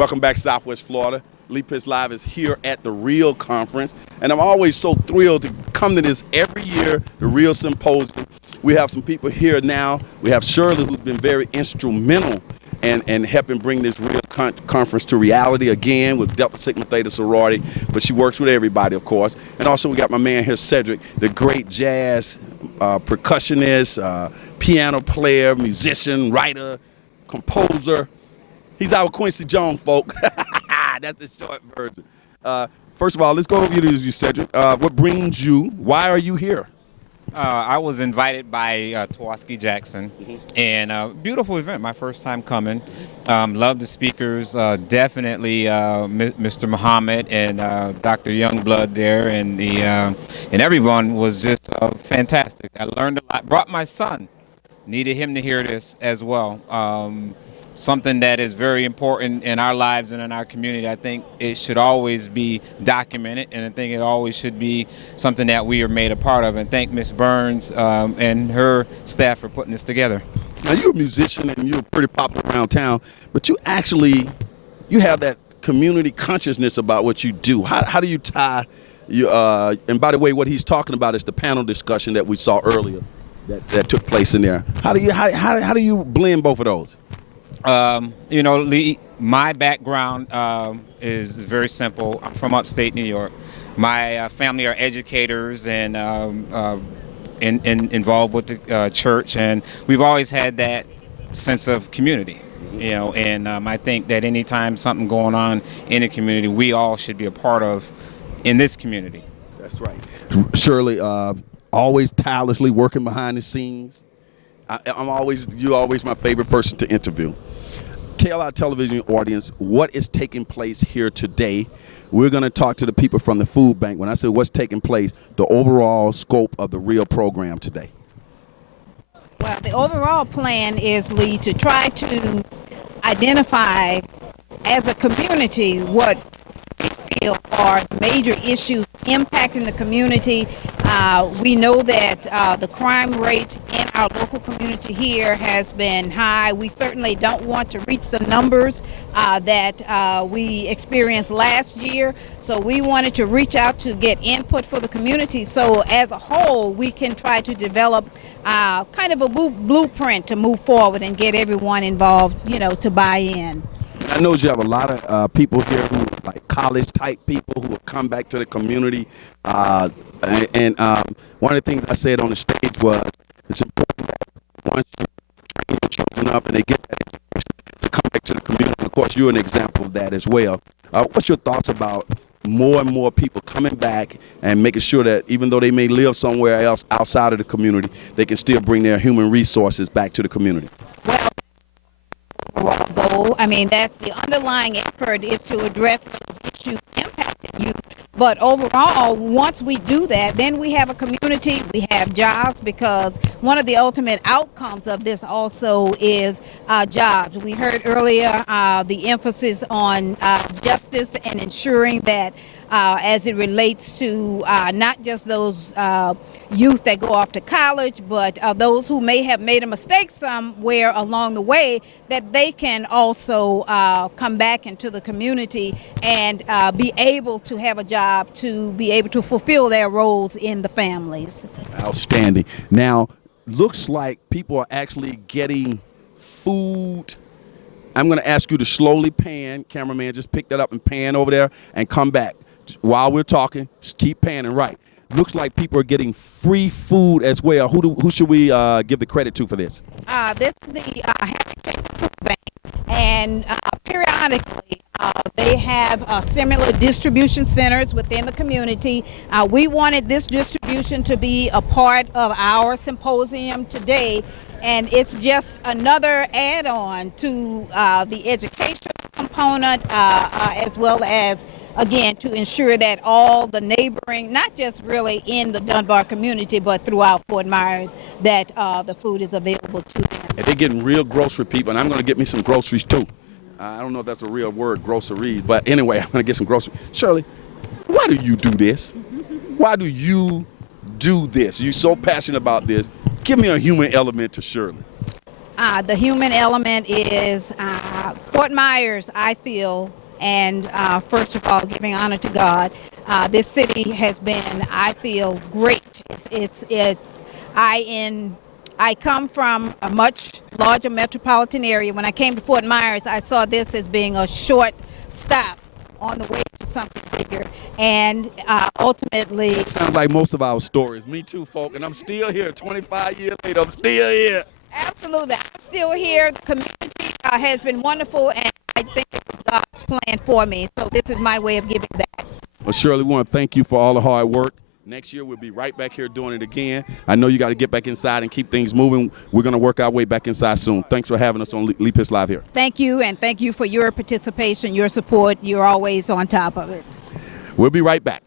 Welcome back, Southwest Florida. Lee Pitts Live is here at the Real Conference, and I'm always so thrilled to come to this every year, the Real Symposium. We have some people here now. We have Shirley, who's been very instrumental in helping bring this Real Conference to reality again with Delta Sigma Theta sorority, but she works with everybody, of course. And also we got my man here, Cedric, the great jazz percussionist, piano player, musician, writer, composer. He's our Quincy Jones, folk. That's the short version. First of all, let's go over you, Cedric. What brings you? Why are you here? I was invited by Tawaski Jackson, and beautiful event. My first time coming. Love the speakers. Definitely Mr. Muhammad and Dr. Youngblood there, and everyone was just fantastic. I learned a lot. Brought my son. Needed him to hear this as well. Something that is very important in our lives and in our community. I think it should always be documented, and I think it always should be something that we are made a part of. And thank Ms. Burns and her staff for putting this together. Now, you're a musician and you're pretty popular around town, but you have that community consciousness about what you do. How do you tie and by the way, what he's talking about is the panel discussion that we saw earlier that took place in there. How do you blend both of those? Lee, my background is very simple. I'm from upstate New York. My family are educators and involved with the church, and we've always had that sense of community. And I think that anytime something going on in the community, we all should be a part of in this community. That's right. Shirley, always tirelessly working behind the scenes. You're always my favorite person to interview. Tell our television audience what is taking place here today. We're going to talk to the people from the food bank. When I say what's taking place, the overall scope of the Real program today. Well, the overall plan is, Lee, to try to identify as a community what we feel are major issues impacting the community. We know that the crime rate in our local community here has been high. We certainly don't want to reach the numbers that we experienced last year. So we wanted to reach out to get input for the community. So as a whole, we can try to develop kind of a blueprint to move forward and get everyone involved, to buy in. I know you have a lot of people here who like college-type people who will come back to the community. And one of the things I said on the stage was it's important that once you train your children up and they get that education to come back to the community. And of course, you're an example of that as well. What's your thoughts about more and more people coming back and making sure that even though they may live somewhere else outside of the community, they can still bring their human resources back to the community? Well, goal. That's the underlying effort is to address those issues impacting youth. But overall, once we do that, then we have a community, we have jobs, because one of the ultimate outcomes of this also is jobs. We heard earlier the emphasis on justice and ensuring that as it relates to not just those youth that go off to college, but those who may have made a mistake somewhere along the way, that they can also come back into the community and be able to have a job to be able to fulfill their roles in the families. Outstanding. Now, looks like people are actually getting food. I'm going to ask you to slowly pan. Cameraman, just pick that up and pan over there and come back. While we're talking, just keep panning right. Looks like people are getting free food as well. Who should we give the credit to for this? This is the Happy Cake Food Bank, and periodically they have similar distribution centers within the community. We wanted this distribution to be a part of our symposium today, and it's just another add-on to the educational component as well as, again, to ensure that all the neighboring, not just really in the Dunbar community, but throughout Fort Myers, that the food is available to them. And they're getting real grocery people, and I'm going to get me some groceries too. I don't know if that's a real word, groceries, but anyway, I'm going to get some groceries. Shirley, why do you do this? Why do you do this? You're so passionate about this. Give me a human element to Shirley. The human element is Fort Myers, I feel, and first of all, giving honor to God, this city has been, I feel, great. I come from a much larger metropolitan area. When I came to Fort Myers, I saw this as being a short stop on the way to something bigger, and ultimately. Sounds like most of our stories. Me too, folk, and I'm still here 25 years later. I'm still here. Absolutely. I'm still here. The community has been wonderful, and I think it was God's plan for me. So this is my way of giving back. Well, Shirley, we want to thank you for all the hard work. Next year, we'll be right back here doing it again. I know you got to get back inside and keep things moving. We're going to work our way back inside soon. Thanks for having us on Lee Pitts Live here. Thank you, and thank you for your participation, your support. You're always on top of it. We'll be right back.